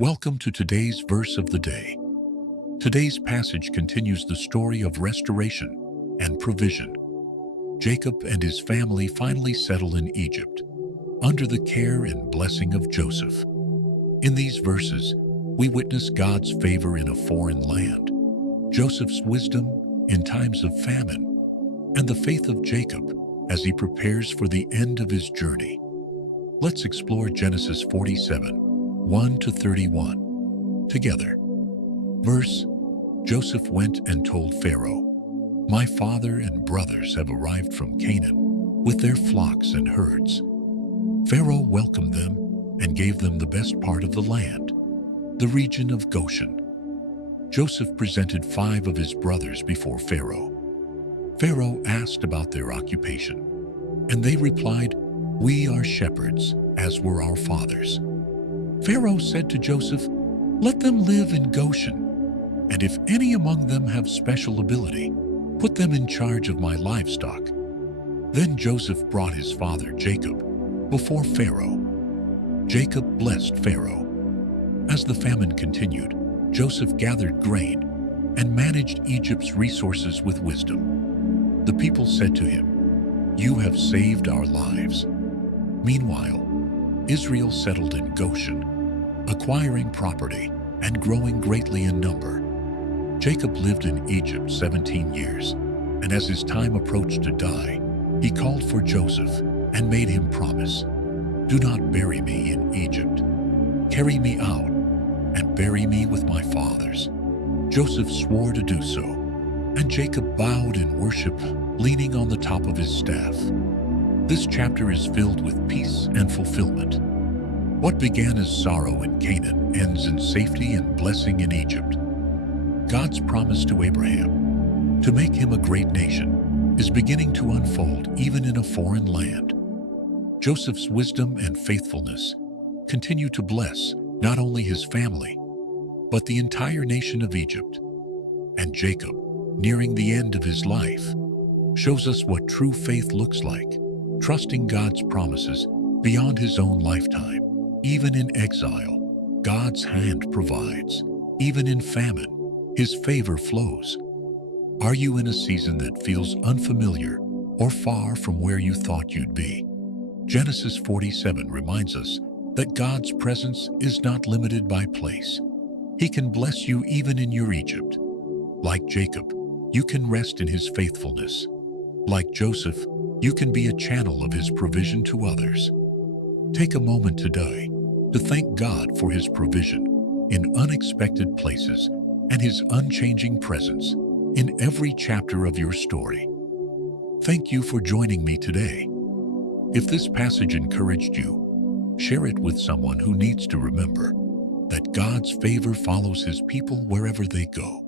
Welcome to today's verse of the day. Today's passage continues the story of restoration and provision. Jacob and his family finally settle in Egypt, under the care and blessing of Joseph. In these verses, we witness God's favor in a foreign land, Joseph's wisdom in times of famine, and the faith of Jacob as he prepares for the end of his journey. Let's explore Genesis 47, 1-31, together. Verse: Joseph went and told Pharaoh, "My father and brothers have arrived from Canaan with their flocks and herds." Pharaoh welcomed them and gave them the best part of the land, the region of Goshen. Joseph presented 5 of his brothers before Pharaoh. Pharaoh asked about their occupation, and they replied, "We are shepherds, as were our fathers." Pharaoh said to Joseph, "Let them live in Goshen, and if any among them have special ability, put them in charge of my livestock." Then Joseph brought his father Jacob before Pharaoh. Jacob blessed Pharaoh. As the famine continued, Joseph gathered grain and managed Egypt's resources with wisdom. The people said to him, "You have saved our lives." Meanwhile, Israel settled in Goshen, acquiring property and growing greatly in number. Jacob lived in Egypt 17 years, and as his time approached to die, he called for Joseph and made him promise, "Do not bury me in Egypt. Carry me out and bury me with my fathers." Joseph swore to do so, and Jacob bowed in worship, leaning on the top of his staff. This chapter is filled with peace and fulfillment. What began as sorrow in Canaan ends in safety and blessing in Egypt. God's promise to Abraham to make him a great nation is beginning to unfold even in a foreign land. Joseph's wisdom and faithfulness continue to bless not only his family, but the entire nation of Egypt. And Jacob, nearing the end of his life, shows us what true faith looks like, trusting God's promises beyond his own lifetime. Even in exile, God's hand provides. Even in famine, his favor flows. Are you in a season that feels unfamiliar or far from where you thought you'd be? Genesis 47 reminds us that God's presence is not limited by place. He can bless you even in your Egypt. Like Jacob, you can rest in his faithfulness. Like Joseph, you can be a channel of his provision to others. Take a moment today to thank God for his provision in unexpected places and his unchanging presence in every chapter of your story. Thank you for joining me today. If this passage encouraged you, share it with someone who needs to remember that God's favor follows his people wherever they go.